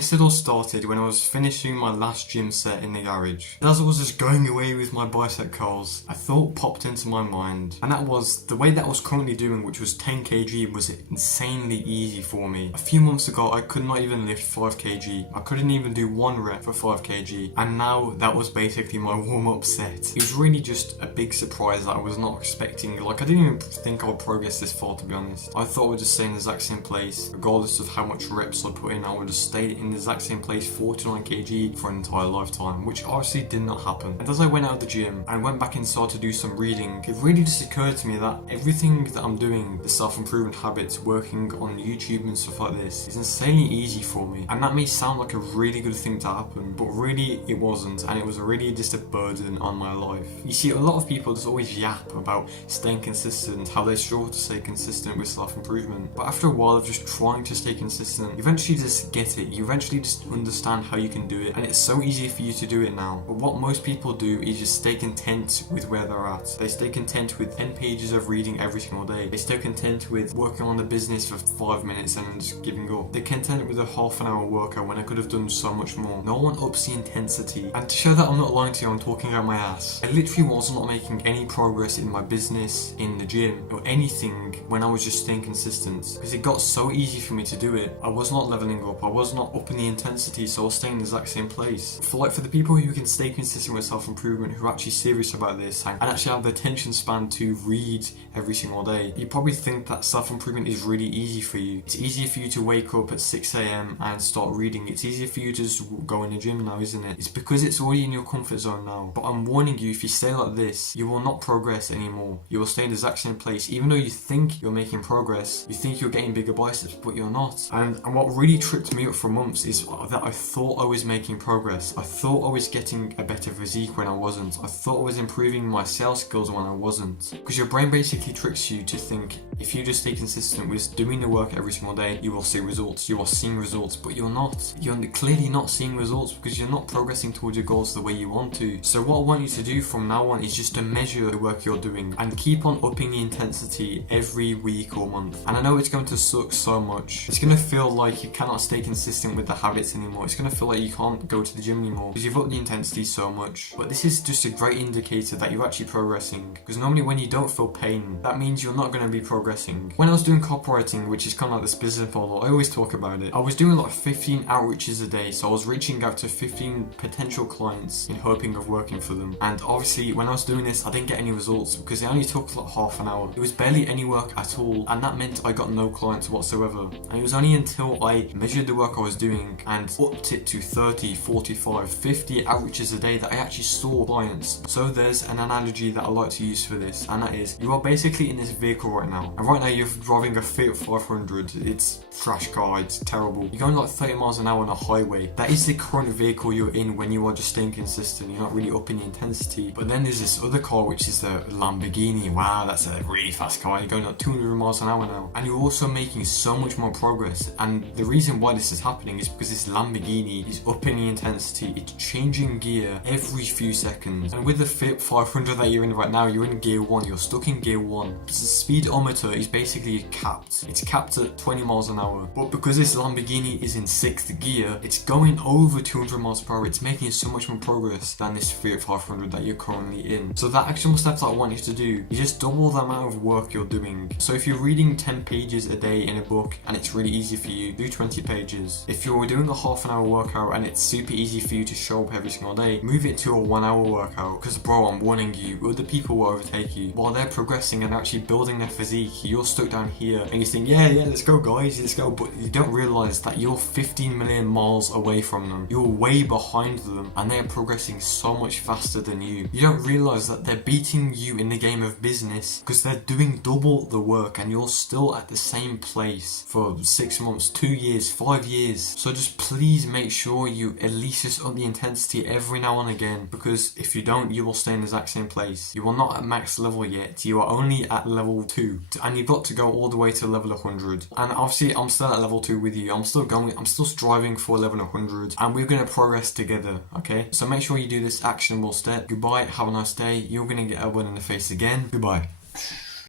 This had all started when I was finishing my last gym set in the garage. And as I was just going away with my bicep curls, a thought popped into my mind, and that was the way that I was currently doing, which was 10 kg, was insanely easy for me. A few months ago I could not even lift 5 kg, I couldn't even do 1 rep for 5 kg, and now that was basically my warm-up set. It was really just a big surprise that I was not expecting. Like, I didn't even think I would progress this far, to be honest. I thought I would just stay in the exact same place, regardless of how much reps I put in. I would just stay in the exact same place, 49 kg, for an entire lifetime, which obviously did not happen. And as I went out of the gym and went back inside to do some reading, it really just occurred to me that everything that I'm doing, the self-improvement habits, working on YouTube and stuff like this, is insanely easy for me. And that may sound like a really good thing to happen, but really it wasn't, and it was really just a burden on my life. You see, a lot of people just always yap about staying consistent, how they struggle to stay consistent with self-improvement, but after a while of just trying to stay consistent, you eventually just get it. You eventually just understand how you can do it, and it's so easy for you to do it now. But what most people do is just stay content with where they're at. They stay content with 10 pages of reading every single day. They stay content with working on the business for 5 minutes and just giving up. They're content with a half an hour workout when I could have done so much more. No one ups the intensity. And to show that I'm not lying to you, I'm talking out my ass. I literally was not making any progress in my business, in the gym, or anything when I was just staying consistent, because it got so easy for me to do it. I was not leveling up, I was not upping the intensity, so I was staying in the exact same place. For the people who can stay consistent with self-improvement, who are actually serious about this and actually have the attention span to read every single day, you probably think that self-improvement is really easy for you. It's easier for you to wake up at 6 AM and start reading. It's easier for you to just go in the gym now, isn't it? It's because it's already in your comfort zone now. But I'm warning you, if you stay like this, you will not progress anymore. You will stay in the exact same place. Even though you think you're making progress, you think you're getting bigger biceps, but you're not. And what really tripped me up for months is that I thought I was making progress. I thought I was getting a better physique when I wasn't. I thought I was improving my sales skills when I wasn't. Because your brain basically tricks you to think if you just stay consistent with doing the work every single day, you will see results. You are seeing results, but you're not. You're clearly not seeing results because you're not progressing towards your goals the way you want to. So what I want you to do from now on is just to measure the work you're doing and keep on upping the intensity every week or month. And I know it's going to suck so much. It's going to feel like you cannot stay consistent with the habits anymore. It's going to feel like you can't go to the gym anymore because you've upped the intensity so much. But this is just a great indicator that you're actually progressing, because normally when you don't feel pain, that means you're not going to be progressing. When I was doing copywriting, which is kind of like this business model, I always talk about it. I was doing like 15 outreaches a day, so I was reaching out to 15 potential clients in hoping of working for them. And obviously when I was doing this, I didn't get any results because it only took like half an hour. It was barely any work at all, and that meant I got no clients whatsoever. And it was only until I measured the work I was doing and upped it to 30, 45, 50 outreaches a day that I actually saw clients. So there's an analogy that I like to use for this, and that is, you are basically in this vehicle right now, and right now you're driving a Fiat 500. It's trash car, it's terrible. You're going like 30 miles an hour on a highway. That is the current vehicle you're in when you are just staying consistent. You're not really upping the intensity. But then there's this other car, which is the Lamborghini. Wow, that's a really fast car. You're going like 200 miles an hour now, and you're also making so much more progress. And the reason why this is happening is because this Lamborghini is upping the intensity. It's changing gear every few seconds. And with the Fiat 500 that you're in right now, you're in gear 1. You're stuck in gear 1. The speedometer is basically capped. It's capped at 20 miles an hour. But because this Lamborghini is in 6th gear, it's going over 200 miles per hour. It's making so much more progress than this Fiat 500 that you're currently in. So that actionable steps that I want you to do, you just double the amount of work you're doing. So if you're reading 10 pages a day in a book and it's really easy for you, do 20 pages. If you're doing a half an hour workout and it's super easy for you to show up every single day, move it to a 1 hour workout. Because bro, I'm warning you, other people will overtake you. While they're progressing and actually building their physique, you're stuck down here and you think, yeah, let's go guys, let's go. But you don't realize that you're 15 million miles away from them. You're way behind them and they're progressing so much faster than you. You don't realize that they're beating you in the game of business because they're doing double the work and you're still at the same place for 6 months, 2 years, 5 years. So just please make sure you at least just up the intensity every now and again, because if you don't, you will stay in the exact same place. You are not at max level yet. You are only at level 2 and you've got to go all the way to level 100. And obviously I'm still at level 2 with you. I'm still striving for level 100 and we're going to progress together, okay? So make sure you do this actionable step. Goodbye, have a nice day. You're going to get elbowed in the face again. Goodbye.